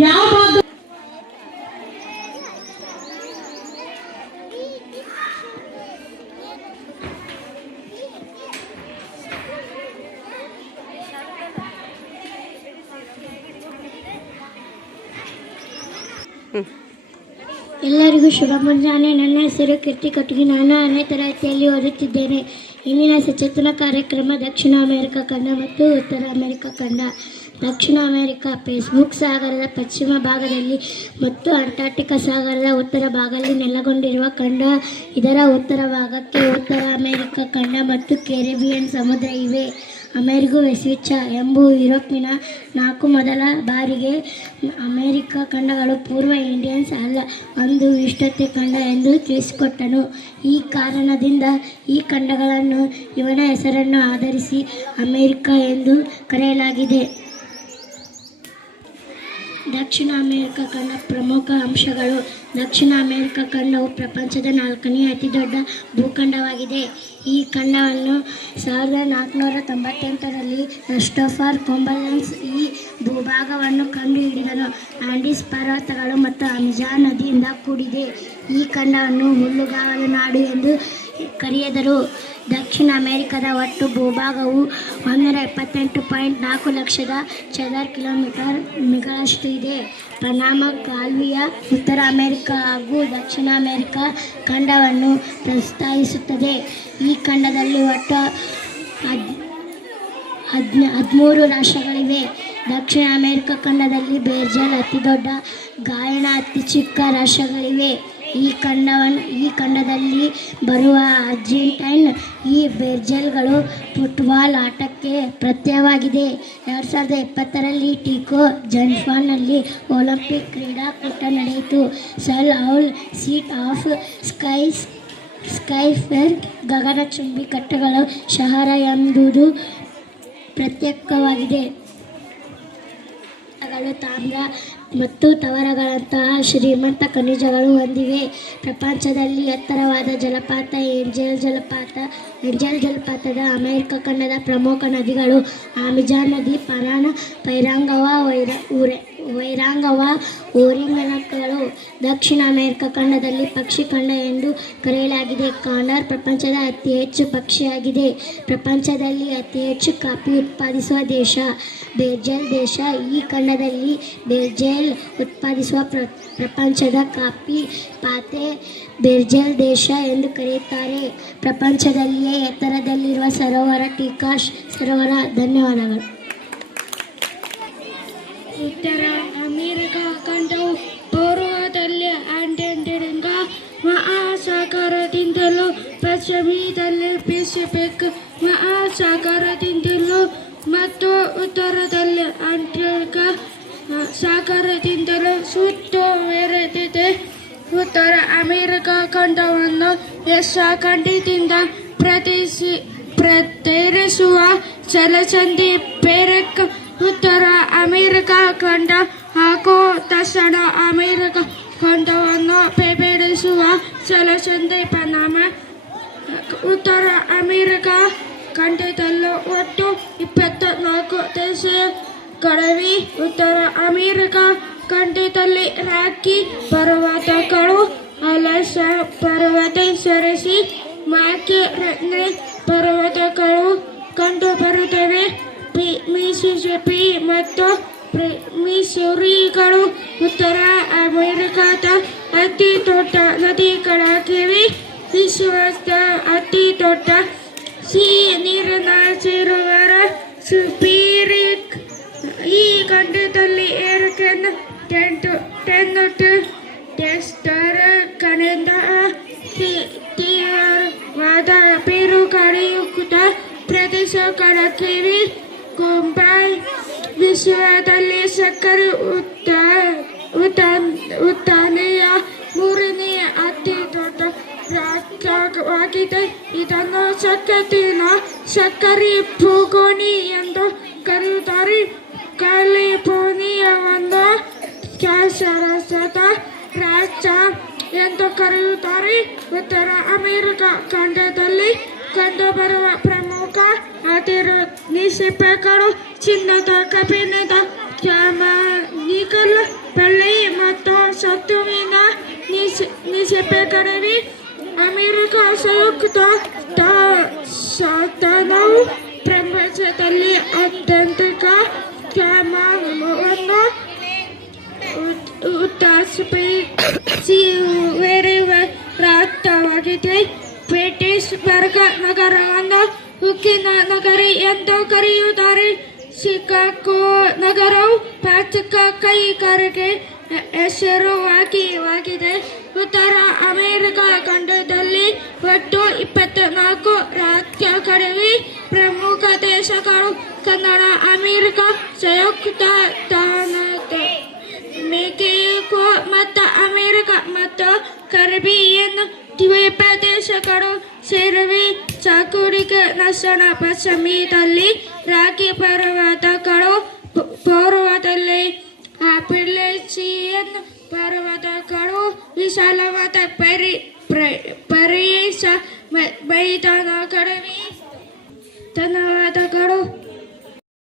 ಯಾವ ಭಾಗ ಎಲ್ಲರಿಗೂ ಶುಭ ಮುಂಜಾನೆ. ನನ್ನ ಹೆಸರು ಕೀರ್ತಿ ಕಟಗಿ. ನಾನು 6ನೇ ತರಗತಿಯಲ್ಲಿ ಓದುತ್ತಿದ್ದೇನೆ. ಇಂದಿನ ಸಚೇತನ ಕಾರ್ಯಕ್ರಮ ದಕ್ಷಿಣ ಅಮೆರಿಕ ಖಂಡ ಮತ್ತು ಉತ್ತರ ಅಮೆರಿಕ ಖಂಡ. ದಕ್ಷಿಣ ಅಮೆರಿಕ ಪೆಸಿಫಿಕ್ ಸಾಗರದ ಪಶ್ಚಿಮ ಭಾಗದಲ್ಲಿ ಮತ್ತು ಅಂಟಾರ್ಟಿಕಾ ಸಾಗರದ ಉತ್ತರ ಭಾಗದಲ್ಲಿ ನೆಲೆಗೊಂಡಿರುವ ಖಂಡ. ಇದರ ಉತ್ತರ ಭಾಗಕ್ಕೆ ಉತ್ತರ ಅಮೆರಿಕ ಖಂಡ ಮತ್ತು ಕೆರಿಬಿಯನ್ ಸಮುದ್ರ ಇವೆ. ಅಮೆರಿಗೋ ವೆಸ್ಟ್ವಿಚ್ ಎಂಬುವ ಯುರೋಪಿನ 4 ಮೊದಲ ಬಾರಿಗೆ ಅಮೆರಿಕ ಖಂಡಗಳು ಪೂರ್ವ ಇಂಡಿಯನ್ಸ್ ಅಲ್ಲ ಒಂದು ವಿಸ್ತೃತ ಖಂಡ ಎಂದು ತಿಳಿಸಿಕೊಟ್ಟನು. ಈ ಕಾರಣದಿಂದ ಈ ಖಂಡಗಳನ್ನು ಇವನ ಹೆಸರನ್ನು ಆಧರಿಸಿ ಅಮೆರಿಕ ಎಂದು ಕರೆಯಲಾಗಿದೆ. ದಕ್ಷಿಣ ಅಮೆರಿಕ ಖಂಡ ಪ್ರಮುಖ ಅಂಶಗಳು. ದಕ್ಷಿಣ ಅಮೆರಿಕ ಖಂಡವು ಪ್ರಪಂಚದ 4ನೇ ಅತಿ ದೊಡ್ಡ ಭೂಖಂಡವಾಗಿದೆ. ಈ ಖಂಡವನ್ನು 1498ರಲ್ಲಿ ಕ್ರಿಸ್ಟೋಫರ್ ಕೊಲಂಬಸ್ ಈ ಭೂಭಾಗವನ್ನು ಕಂಡುಹಿಡಿದನು. ಆಂಡೀಸ್ ಪರ್ವತಗಳು ಮತ್ತು ಅಮೆಜಾನ್ ನದಿಯಿಂದ ಕೂಡಿದೆ. ಈ ಖಂಡವನ್ನು ಹುಲ್ಲುಗಾವಲು ನಾಡು ಎಂದು ಕರೆದರು. ದಕ್ಷಿಣ ಅಮೆರಿಕದ ಒಟ್ಟು ಭೂಭಾಗವು 178.4 ಲಕ್ಷದ ಚದರ ಕಿಲೋಮೀಟರ್ಗಳಷ್ಟು ಇದೆ. ಪನಾಮ ಕಾಲುವೆಯ ಉತ್ತರ ಅಮೆರಿಕ ಹಾಗೂ ದಕ್ಷಿಣ ಅಮೆರಿಕ ಖಂಡವನ್ನು ಪ್ರಸ್ತಾವಿಸುತ್ತದೆ. ಈ ಖಂಡದಲ್ಲಿ ಒಟ್ಟು 13 ರಾಷ್ಟ್ರಗಳಿವೆ. ದಕ್ಷಿಣ ಅಮೆರಿಕ ಖಂಡದಲ್ಲಿ ಬ್ರೆಜಿಲ್ ಅತಿ ದೊಡ್ಡ, ಗಯಾನಾ ಅತಿ ಚಿಕ್ಕ ರಾಷ್ಟ್ರಗಳಿವೆ. ಈ ಖಂಡದಲ್ಲಿ ಬರುವ ಅರ್ಜೆಂಟೈನ್ ಈ ಬ್ರೆಜಿಲ್ಗಳು ಫುಟ್ಬಾಲ್ ಆಟಕ್ಕೆ ಪ್ರತ್ಯೇಕವಾಗಿದೆ. 2020ರಲ್ಲಿ ಟೋಕಿಯೋ ಜಪಾನ್ನಲ್ಲಿ ಒಲಿಂಪಿಕ್ ಕ್ರೀಡಾಕೂಟ ನಡೆಯಿತು. ಸೆಲ್ ಔಲ್ ಸೀಟ್ ಆಫ್ ಸ್ಕೈಫೇರ್ ಗಗನಚುಂಬಿ ಕಟ್ಟಡಗಳ ಶಹರ ಎಂಬುದು ಪ್ರತ್ಯೇಕವಾಗಿದೆ. ತಾಮ್ರ ಮತ್ತು ತವರಗಳಂತಹ ಶ್ರೀಮಂತ ಖನಿಜಗಳು ಹೊಂದಿವೆ. ಪ್ರಪಂಚದಲ್ಲಿ ಎತ್ತರವಾದ ಜಲಪಾತ ಏಂಜಲ್ ಜಲಪಾತದ ಅಮೆರಿಕ ಖಂಡದ ಪ್ರಮುಖ ನದಿಗಳು ಅಮೆಜಾನ್ ನದಿ, ಪರಾನ, ವೈರಾಂಗವಾ, ಓರಿನೋಕಗಳು. ದಕ್ಷಿಣ ಅಮೆರಿಕ ಖಂಡದಲ್ಲಿ ಪಕ್ಷಿ ಖಂಡ ಎಂದು ಕರೆಯಲಾಗಿದೆ. ಕಾಂಡರ್ ಪ್ರಪಂಚದ ಅತಿ ಹೆಚ್ಚು ಪಕ್ಷಿಯಾಗಿದೆ. ಪ್ರಪಂಚದಲ್ಲಿ ಅತಿ ಹೆಚ್ಚು ಕಾಫಿ ಉತ್ಪಾದಿಸುವ ದೇಶ ಬ್ರೆಜಿಲ್ ದೇಶ. ಈ ಖಂಡದಲ್ಲಿ ಬ್ರೆಜಿಲ್ ಉತ್ಪಾದಿಸುವ ಪ್ರಪಂಚದ ಕಾಫಿ ಪಾತೆ ಬ್ರೆಜಿಲ್ ದೇಶ ಎಂದು ಕರೆಯುತ್ತಾರೆ. ಪ್ರಪಂಚದಲ್ಲಿಯೇ ಎತ್ತರದಲ್ಲಿರುವ ಸರೋವರ ಟೀಕಾಶ್ ಸರೋವರ. ಧನ್ಯವಾದಗಳು. ಉತ್ತರ ಅಮೆರಿಕ ಖಂಡವು ಪೂರ್ವದಲ್ಲಿ ಅಂಟಾರ್ಟಿಕಾ ಮಹಾಸಾಗರದಿಂದಲೂ ಪಶ್ಚಿಮದಲ್ಲಿ ಪೆಸಿಫಿಕ್ ಮಹಾಸಾಗರದಿಂದಲೂ ಮತ್ತು ಉತ್ತರದಲ್ಲಿ ಅಂಟಾರ್ಟಿಕಾ ಸಾಗರದಿಂದಲೂ ಸುತ್ತುವರೆದಿದೆ. ಉತ್ತರ ಅಮೆರಿಕ ಖಂಡವನ್ನು ಖಂಡದಿಂದ ಪ್ರತ್ಯೇಕಿಸುವ ಜಲಸಂಧಿ ಬೆರೆಕ್ ಉತ್ತರ ಅಮೆರಿಕ ಖಂಡ ಹಾಗೂ ದಕ್ಷಿಣ ಅಮೆರಿಕ ಖಂಡವನ್ನು ಬೇರ್ಪಡಿಸುವ ಜಲಸಂಧಿ ಪನಾಮ. ಉತ್ತರ ಅಮೆರಿಕ ಖಂಡದಲ್ಲಿ ಒಟ್ಟು 24 ದೇಶಗಳಿವೆ. ಉತ್ತರ ಅಮೆರಿಕ ಖಂಡದಲ್ಲಿ ರಾಕಿ ಪರ್ವತಗಳು, ಅಲಸ್ ಪರ್ವತ ಸರಸಿ, ಮ್ಯಾಕ್ಕಿನ್ಲೆ ಪರ್ವತಗಳು ಕಂಡುಬರುತ್ತವೆ. ಮಿಸಿಸಿಪಿ ಮತ್ತು ಮಿಸೂರಿಗಳು ಉತ್ತರ ಅಮೆರಿಕದ ಅತಿ ದೊಡ್ಡ ನದಿಗಳಾಗಿವೆ. ವಿಶ್ವದ ಅತಿ ದೊಡ್ಡ ಸಿಹಿ ನೀರಿನ ಸರೋವರ ಸುಪೀರಿಕ್. ಈ ಖಂಡದಲ್ಲಿ ಏರ್ಕೆನ್ ಕಡೆಯಿಂದ ತೀವ್ರವಾದ ಬಿರುಗಾಳಿಯುಕ್ತ ಪ್ರದೇಶಗಳಾಗಿವೆ. ಮುಂಬೈ ವಿಶ್ವದಲ್ಲಿ ಸಕ್ಕರೆ ಉತ್ಪಾದನೆಯ 3ನೇ ಅತಿ ದೊಡ್ಡ ರಾಜ್ಯವಾಗಿದೆ. ಇದನ್ನು ಜಗತ್ತಿನ ಸಕ್ಕರೆ ಭೂಗೋಣಿ ಎಂದು ಕರೆಯುತ್ತಾರೆ. ಕ್ಯಾಲಿಫೋರ್ನಿಯಾವನ್ನು ಕ್ಯಾನ್ಸರದ ರಾಜ್ಯ ಎಂದು ಕರೆಯುತ್ತಾರೆ. ಉತ್ತರ ಅಮೆರಿಕ ಖಂಡದಲ್ಲಿ ಕಂಡುಬರುವ ಪ್ರಮುಖ ಹಸಿರು ನಿಕ್ಷೇಪಗಳು ಚಿನ್ನದ, ಕಬ್ಬಿಣದ, ನಿಕಲ್, ಪೆಸಿಫಿಕ್ ಕಣಿವೆ, ಅಮೆರಿಕ ಸಂಯುಕ್ತ ಸಂಸ್ಥಾನವು ಪ್ರಪಂಚದಲ್ಲಿ ಅತ್ಯಂತ ಕ್ಷೇಮವನ್ನು ಉತ್ಪಾದಿಸುವ ರಾಷ್ಟ್ರವಾಗಿದೆ. ಪೀಟರ್ಸ್ಬರ್ಗ್ ನಗರವನ್ನು ಉಕ್ಕಿನ ನಗರಿ ಎಂದು ಕರೆಯುತ್ತಾರೆ. ಶಿಕಾಗೋ ನಗರವು ಪಾಚಕ ಕೈಗಾರಿಕೆ ಹೆಸರುವಾಗಿದೆ. ಉತ್ತರ ಅಮೆರಿಕ ಖಂಡದಲ್ಲಿ ಒಟ್ಟು 24 ರಾಜ್ಯಗಳಿವೆ. ಪ್ರಮುಖ ದೇಶಗಳು ಕನ್ನಡ ಅಮೆರಿಕ ಸಂಯುಕ್ತ ಮೆಕ್ಸಿಕೋ ಮತ್ತು ಅಮೆರಿಕ ಮತ್ತು ಕರಿಬಿಯನ್ ದ್ವೀಪ ದೇಶಗಳು ಸೇರಿವೆ. ಚಾಕುಡಿಕ ನಶನ ಪಶ್ಚಿಮದಲ್ಲಿ, ರಾಕಿ ಪರ್ವತಗಳು ಪೂರ್ವದಲ್ಲಿ, ಅಪಲೇಚಿಯನ್ ಪರ್ವತಗಳು ವಿಶಾಲವಾದ ಪರಿಸ ಮೈದಾನಗಳಿವೆ. ಧನ್ಯವಾದಗಳು.